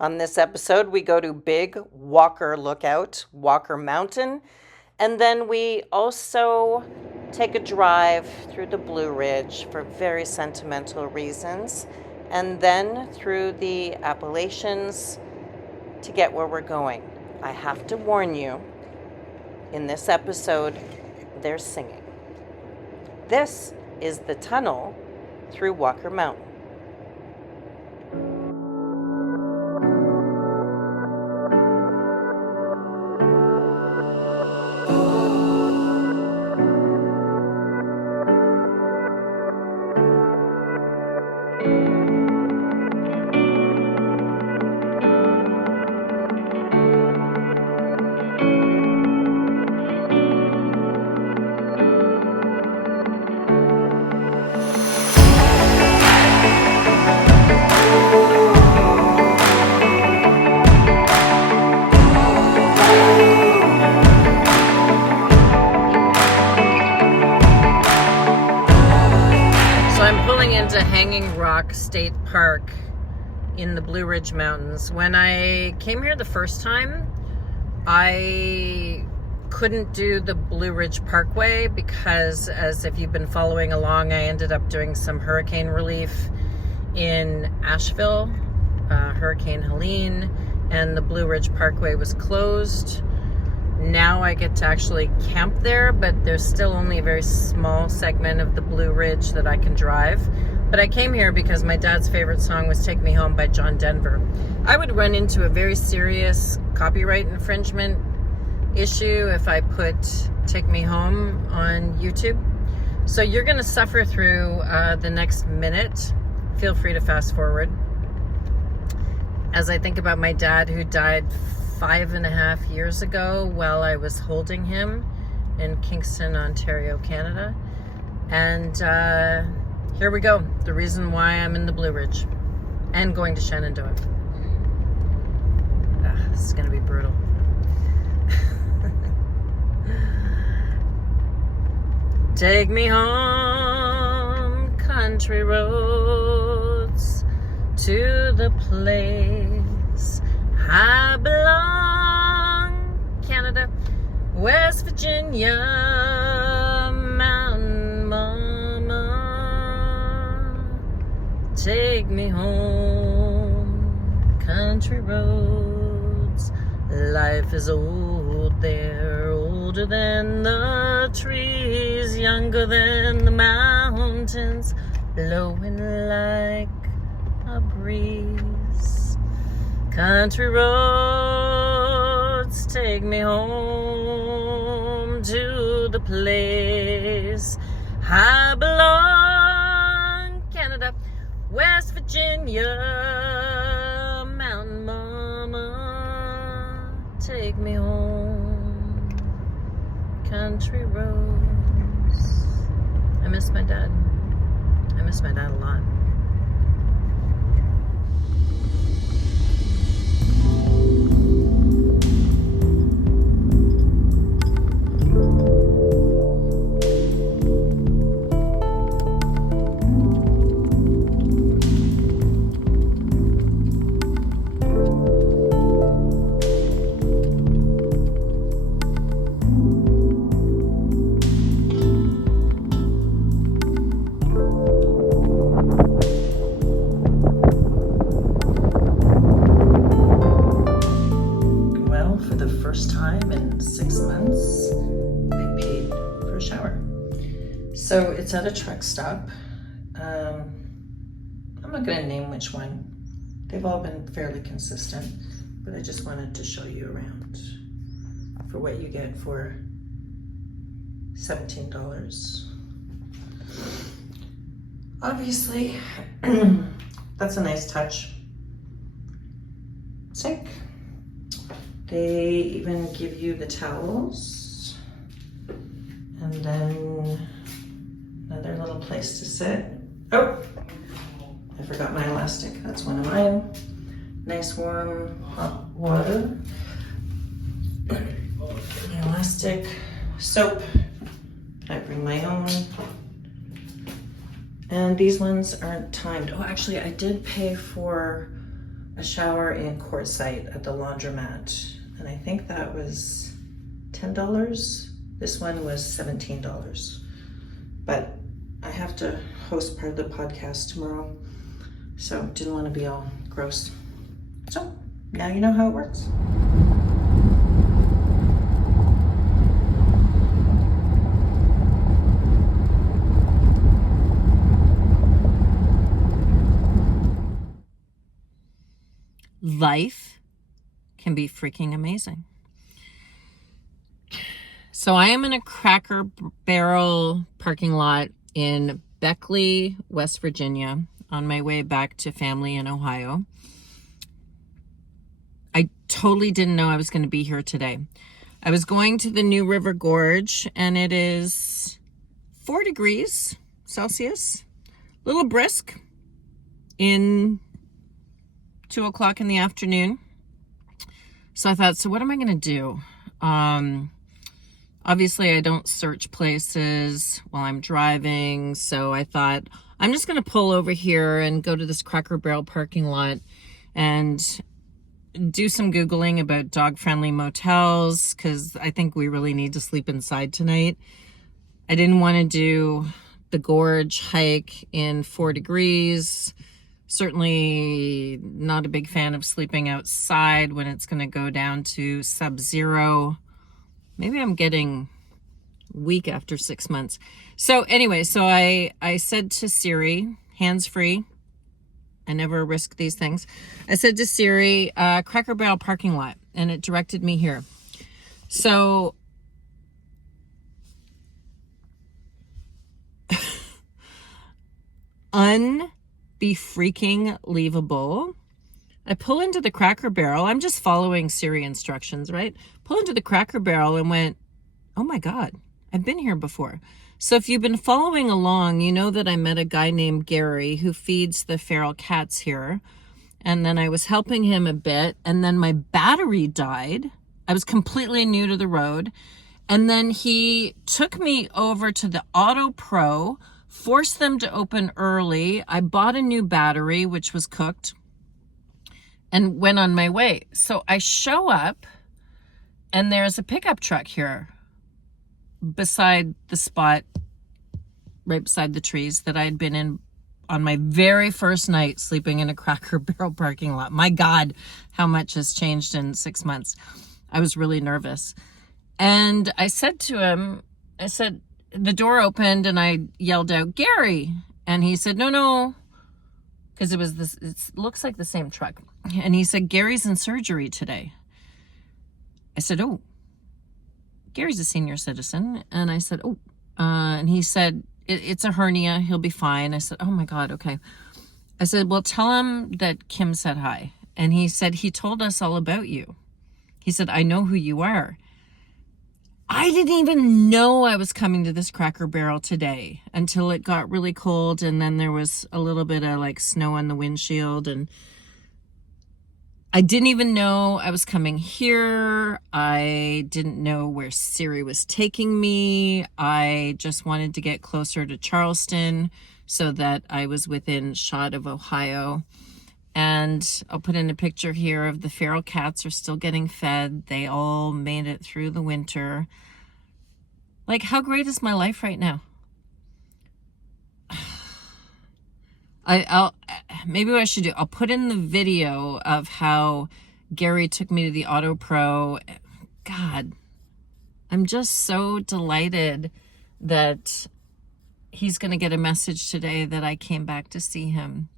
On this episode, we go to Big Walker Lookout, Walker Mountain, and then we also take a drive through the Blue Ridge for very sentimental reasons, and then through the Appalachians to get where we're going. I have to warn you, in this episode, they're singing. This is the tunnel through Walker Mountain. Hanging Rock State Park in the Blue Ridge Mountains. When I came here the first time, I couldn't do the Blue Ridge Parkway because, as if you've been following along, I ended up doing some hurricane relief in Asheville, Hurricane Helene, and the Blue Ridge Parkway was closed. Now I get to actually camp there, but there's still only a very small segment of the Blue Ridge that I can drive. But I came here because my dad's favorite song was Take Me Home by John Denver. I would run into a very serious copyright infringement issue if I put Take Me Home on YouTube. So you're going to suffer through the next minute. Feel free to fast forward. As I think about my dad, who died 5.5 years ago while I was holding him in Kingston, Ontario, Canada. And here we go. The reason why I'm in the Blue Ridge and going to Shenandoah. This is going to be brutal. Take me home, country roads, to the place I belong. Canada, West Virginia, mountain mama. Take me home, country roads. Life is old there, older than the trees, younger than the mountains, blowing like a breeze. Country roads, take me home to the place I belong. Canada, West Virginia, mountain mama, take me home, country roads. I miss my dad. I miss my dad a lot. So it's at a truck stop. I'm not going to name which one. They've all been fairly consistent, but I just wanted to show you around for what you get for $17. Obviously, that's a nice touch. Sink. They even give you the towels and then another little place to sit. Oh, I forgot my elastic. That's one of mine. Nice warm hot water. The elastic. Soap. I bring my own. And these ones aren't timed. Oh, actually, I did pay for a shower in Quartzsite at the laundromat, and I think that was $10. This one was $17. But I have to host part of the podcast tomorrow, so didn't want to be all gross. So now you know how it works. Life can be freaking amazing. So I am in a Cracker Barrel parking lot in Beckley, West Virginia, on my way back to family in Ohio. I totally didn't know I was going to be here today. I was going to the New River Gorge, and it is 4 degrees Celsius, a little brisk in 2 o'clock in the afternoon. So I thought, so what am I going to do? Obviously, I don't search places while I'm driving, so I thought I'm just going to pull over here and go to this Cracker Barrel parking lot and do some Googling about dog-friendly motels, because I think we really need to sleep inside tonight. I didn't want to do the gorge hike in 4 degrees. Certainly not a big fan of sleeping outside when it's going to go down to sub-zero. Maybe I'm getting weak after 6 months. So anyway, so I said to Siri, hands-free, I never risk these things. I said to Siri, Cracker Barrel parking lot, and it directed me here. So unbe-freaking-leavable. I pull into the Cracker Barrel. I'm just following Siri instructions, right? Pull into the Cracker Barrel and went, oh my God, I've been here before. So if you've been following along, you know that I met a guy named Gary who feeds the feral cats here. And then I was helping him a bit, and then my battery died. I was completely new to the road. And then he took me over to the Auto Pro, forced them to open early. I bought a new battery, which was cooked, and went on my way. So I show up, and there's a pickup truck here beside the spot, right beside the trees that I had been in on my very first night sleeping in a Cracker Barrel parking lot. My God, how much has changed in 6 months. I was really nervous. And I said to him, the door opened and I yelled out, Gary. And he said, no, because it looks like the same truck. And he said, Gary's in surgery today. I said, oh, Gary's a senior citizen. And I said, oh, and he said, it's a hernia. He'll be fine. I said, oh my God. Okay. I said, well, tell him that Kim said hi. And he said, he told us all about you. He said, I know who you are. I didn't even know I was coming to this Cracker Barrel today until it got really cold, and then there was a little bit of like snow on the windshield, and I didn't even know I was coming here. I didn't know where Siri was taking me. I just wanted to get closer to Charleston so that I was within shot of Ohio. And I'll put in a picture here of the feral cats are still getting fed. They all made it through the winter. Like, how great is my life right now? Maybe what I should do, I'll put in the video of how Gary took me to the Auto Pro. God, I'm just so delighted that he's going to get a message today that I came back to see him.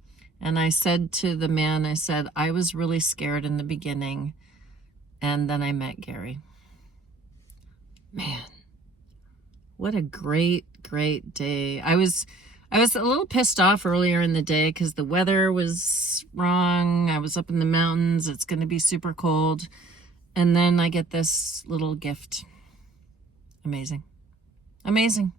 And I said to the man, I said, I was really scared in the beginning. And then I met Gary. Man, what a great, great day. I was a little pissed off earlier in the day because the weather was wrong. I was up in the mountains. It's going to be super cold. And then I get this little gift. Amazing. Amazing.